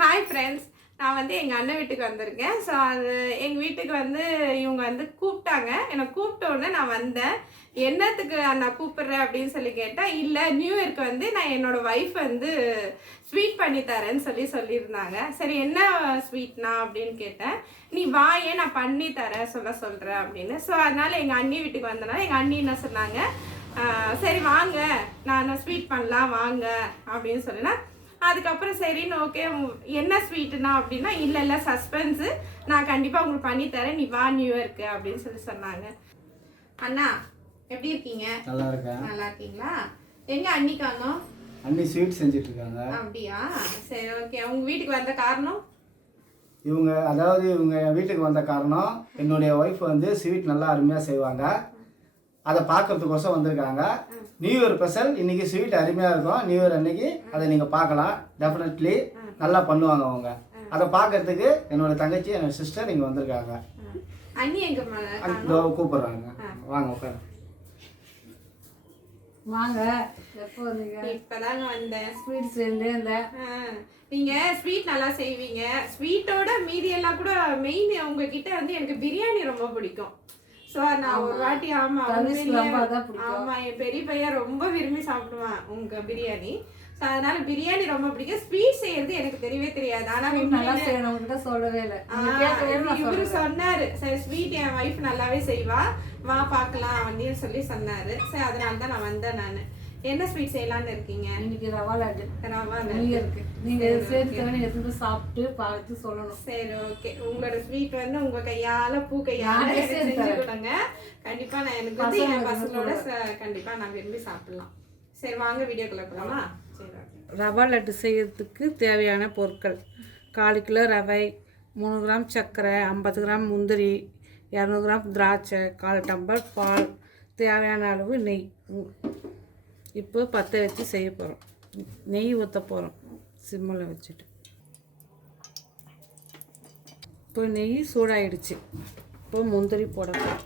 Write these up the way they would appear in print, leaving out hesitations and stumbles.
Hi friends, நான் வந்து எங்கள் அண்ணன் வீட்டுக்கு வந்திருக்கேன். ஸோ அது எங்கள் வீட்டுக்கு வந்து இவங்க வந்து கூப்பிட்டாங்க. என்னை கூப்பிட்டோன்னே நான் வந்தேன். என்னத்துக்கு அண்ணா கூப்பிட்றேன் அப்படின்னு சொல்லி கேட்டால், இல்லை நியூ இயர்க்கு வந்து நான் என்னோடய ஒய்ஃப் வந்து ஸ்வீட் பண்ணி தரேன்னு சொல்லியிருந்தாங்க. சரி என்ன ஸ்வீட்னா அப்படின்னு கேட்டேன். நீ வா, ஏன் நான் பண்ணி தரேன் சொல்கிறேன் அப்படின்னு. ஸோ அதனால் எங்கள் அண்ணி வீட்டுக்கு வந்தனால எங்கள் அண்ணி என்ன சொன்னாங்க, சரி வாங்க நான் ஸ்வீட் பண்ணலாம் வாங்க அப்படின்னு சொல்லினா, அதுக்கப்புறம் சரின்னு ஓகே என்ன ஸ்வீட்டுனா அப்படின்னா, இல்லை சஸ்பென்ஸு, நான் கண்டிப்பாக உங்களுக்கு பண்ணித்தரேன், நீ வா நியூ இயர்க்கு அப்படின்னு சொன்னாங்க. அண்ணா எப்படி இருக்கீங்க? நல்லா இருக்கேன். நல்லா இருக்கீங்களா? எங்க அண்ணி காணோம்? அண்ணி ஸ்வீட் செஞ்சுட்டு இருக்காங்க. அப்படியா? சரி ஓகே. உங்க வீட்டுக்கு வந்த காரணம்? இவங்க வீட்டுக்கு வந்த காரணம், என்னுடைய ஒய்ஃப் வந்து ஸ்வீட் நல்லா அருமையாக செய்வாங்க. அதை பார்க்கறதுக்கோசம் வந்திருக்காங்க. நியூ இயர் ஸ்பெஷல் இன்னைக்கு ஸ்வீட் அருமையாக இருக்கும். நியூ இயர் அன்னைக்கு அதை நீங்கள் பார்க்கலாம். டெஃபினெட்லி நல்லா பண்ணுவாங்க அவங்க. அதை பார்க்கறதுக்கு என்னோட தங்கச்சி, என்னோட சிஸ்டர் இங்கே வந்திருக்காங்க. அண்ணி எங்க கூப்பிடுறாங்க, வாங்க உட்காரு. வாங்க. எப்போ வந்தீங்க? இப்பதாங்க வந்தேன். ஸ்வீட் செஞ்சேன். நீங்க ஸ்வீட் நல்லா செய்வீங்க. ஸ்வீட்டோட மீதி எல்லாம் கூட மெயின் உங்ககிட்ட வந்து எனக்கு பிரியாணி ரொம்ப பிடிக்கும். ஸோ நான் ஒரு வாட்டி ஆமா என் பெரிய பையன் ரொம்ப விரும்பி சாப்பிடுவான் உங்க பிரியாணி. ஸோ அதனால பிரியாணி ரொம்ப பிடிக்கும். ஸ்வீட் செய்யறது எனக்கு தெரியவே தெரியாது. ஆனா நல்லா செய்யணும் சொல்லவே இல்லை. இவரு சொன்னாரு, சரி ஸ்வீட் என் ஒய்ஃப் நல்லாவே செய்வா, வா பார்க்கலாம் அப்படின்னு சொன்னாரு. சரி அதனால தான் நான் வந்தேன். நான் என்ன ஸ்வீட் செய்யலான்னு இருக்கீங்க? இன்னைக்கு ரவா லட்டு. ரவா லட்டு இருக்கு. நீங்க சேர்த்து நீங்க எடுத்து சாப்பிட்டு பார்த்து சொல்லணும். சரி ஓகே. உங்களோட ஸ்வீட் வந்து உங்க கையால பூ கையால செஞ்சு கொடுங்க. கண்டிப்பா நான் எனக்கு வந்து என் பசங்களோட கண்டிப்பா நான் விரும்பி சாப்பிடலாம். சரி வாங்க வீடியோக்குள்ள போகலாமா? சரி. ரவா லட்டு செய்யறதுக்கு தேவையான பொருட்கள்: 1/4 கிலோ ரவை, 3 கிராம் சர்க்கரை, 50 கிராம் முந்திரி, 200 கிராம் திராட்சை, 1/4 டம்ளர் பால், தேவையான அளவு நெய். இப்போ பற்ற வச்சு செய்ய போகிறோம். நெய் ஊற்ற போகிறோம் சிம்மில் வச்சுட்டு. இப்போ நெய் சூடாயிடுச்சு. இப்போ முந்திரி போட போகிறோம்.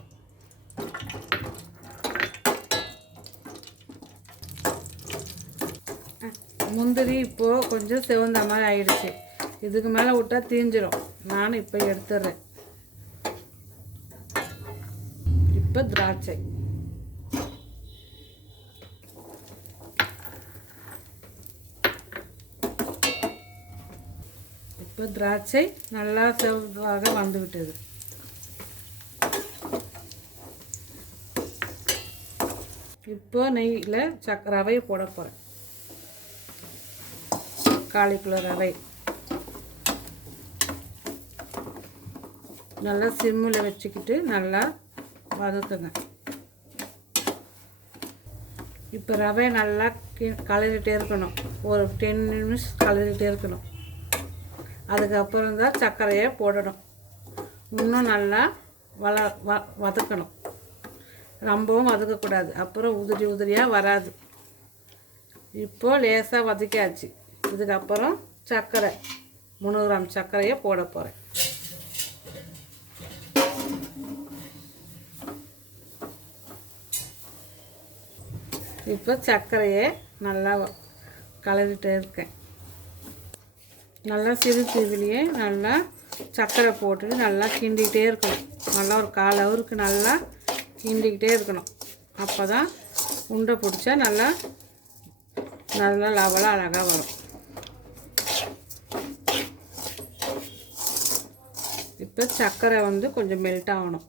முந்திரி இப்போது கொஞ்சம் சிவந்த மாதிரி ஆயிடுச்சு. இதுக்கு மேலே விட்டால் தீஞ்சிடும். நானும் இப்போ எடுத்துடுறேன். இப்போ திராட்சை. இப்போ திராட்சை நல்லா செவ்வாக வந்துவிட்டது. இப்போ நெய்யில் ரவையை போட போகிறேன். 1/4 கிலோ ரவை நல்லா சிம்மில் வச்சுக்கிட்டு நல்லா வதக்குங்க. இப்போ ரவை நல்லா கலரிட்டே இருக்கணும். ஒரு 10 நிமிஷம் கலரிட்டே இருக்கணும். அதுக்கப்புறம் தான் சர்க்கரையை போடணும். இன்னும் நல்லா வதக்கணும். ரொம்பவும் வதக்கக்கூடாது, அப்புறம் உதிரியாக வராது. இப்போது லேசாக வதக்கியாச்சு. இதுக்கப்புறம் சர்க்கரை 300 கிராம் சர்க்கரையை போட போகிறேன். இப்போ சர்க்கரையை நல்லா கலரிட்டே இருக்கேன். நல்லா சிறு தீவிலேயே நல்லா சர்க்கரை போட்டுட்டு நல்லா கிண்டிக்கிட்டே இருக்கணும். நல்லா ஒரு 1/4 ஹவருக்கு நல்லா கிண்டிக்கிட்டே இருக்கணும். அப்போ தான் உண்டை பிடிச்சா நல்லா லெவலாக அழகாக வரும். இப்போ சர்க்கரை வந்து கொஞ்சம் மெல்ட் ஆகணும்.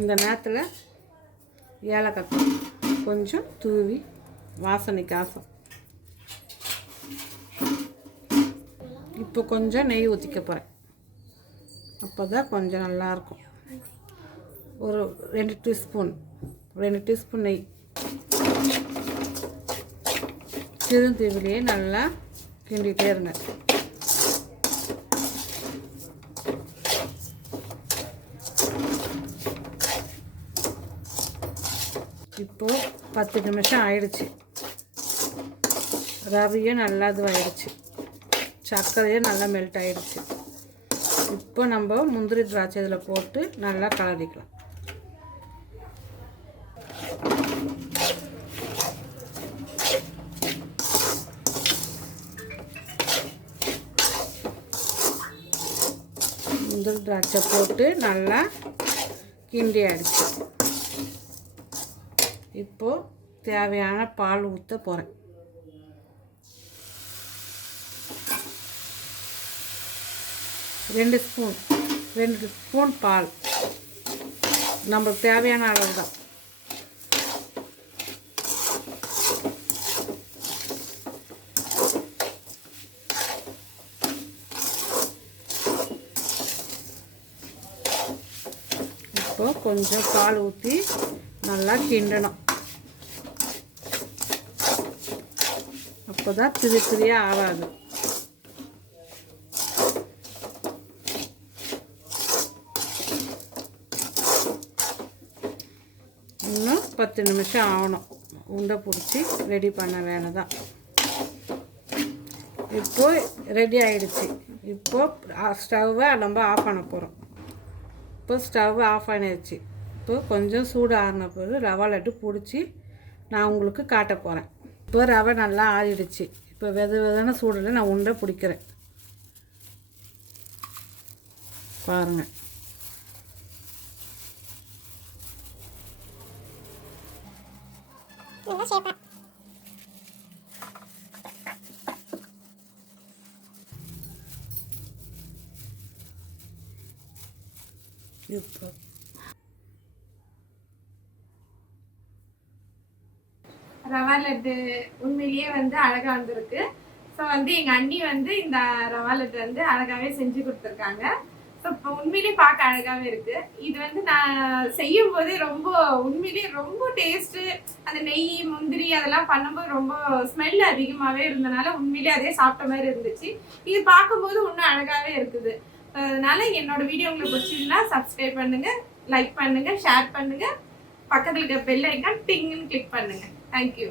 இந்த நேரத்தில் ஏலக்காய் கொஞ்சம் தூவி வாசனைக்காக இப்போ கொஞ்சம் நெய் ஊற்றிக்க போகிறேன். அப்போ தான் கொஞ்சம் நல்லாயிருக்கும். ஒரு 2 டீஸ்பூன் நெய் சிறுந்தீவிலேயே நல்லா கிண்டிகிட்டே இருங்க. இப்போது 10 நிமிஷம் ஆயிடுச்சு. ரவையும் நல்லா இதுவாகிடுச்சு. சர்க்கரையும் நல்லா மெல்ட் ஆகிடுச்சு. இப்போ நம்ம முந்திரி திராட்சை இதில் போட்டு நல்லா கலரிக்கலாம். முந்திரி திராட்சை போட்டு நல்லா கிண்டி அடிச்சு இப்போது தேவையான பால் ஊற்ற போகிறேன். ரெண்டு ஸ்பூன் பால், நம்மளுக்கு தேவையான அளவு தான். இப்போ கொஞ்சம் பால் ஊற்றி நல்லா கிண்டணும். அப்போ தான் திரியாக ஆகாது. இன்னும் 10 நிமிஷம் ஆகணும். உண்டை பிடிச்சி ரெடி பண்ண வேலை தான். இப்போது ரெடி ஆகிடுச்சு. இப்போது ஸ்டவ்வை நம்ம ஆஃப் பண்ண போகிறோம். இப்போ ஸ்டவ் ஆஃப் பண்ணிடுச்சு. இப்போ கொஞ்சம் சூடு ஆறின பிறகு ரவா லட்டு பிடிச்சி நான் உங்களுக்கு காட்ட போகிறேன். இப்போ ரவை நல்லா ஆறிடுச்சு. இப்போ வெதான சூடில் நான் உண்டை பிடிக்கிறேன். பாருங்கள். இப்போ ரவா லட்டு உண்மையிலேயே வந்து அழகா வந்திருக்கு. ஸோ வந்து எங்க அண்ணி வந்து இந்த ரவா லட்டு வந்து அழகாவே செஞ்சு கொடுத்துருக்காங்க. ஸோ இப்போ உண்மையிலேயே பார்க்க அழகாவே இருக்கு. இது வந்து நான் செய்யும் போதே உண்மையிலேயே ரொம்ப டேஸ்ட்டு. அந்த நெய் முந்திரி அதெல்லாம் பண்ணும்போது ரொம்ப ஸ்மெல் அதிகமாகவே இருந்தனால உண்மையிலேயே அதே சாப்பிட்ட மாதிரி இருந்துச்சு. இது பார்க்கும்போது இன்னும் அழகாவே இருக்குது. அதனால என்னோட வீடியோ உங்களுக்கு பிடிச்சிருந்தா சப்ஸ்கிரைப் பண்ணுங்க, லைக் பண்ணுங்க, ஷேர் பண்ணுங்க, பக்கத்தில் இருக்க பெல் ஐக்கான் டிங்னு கிளிக் பண்ணுங்க. தேங்க்யூ.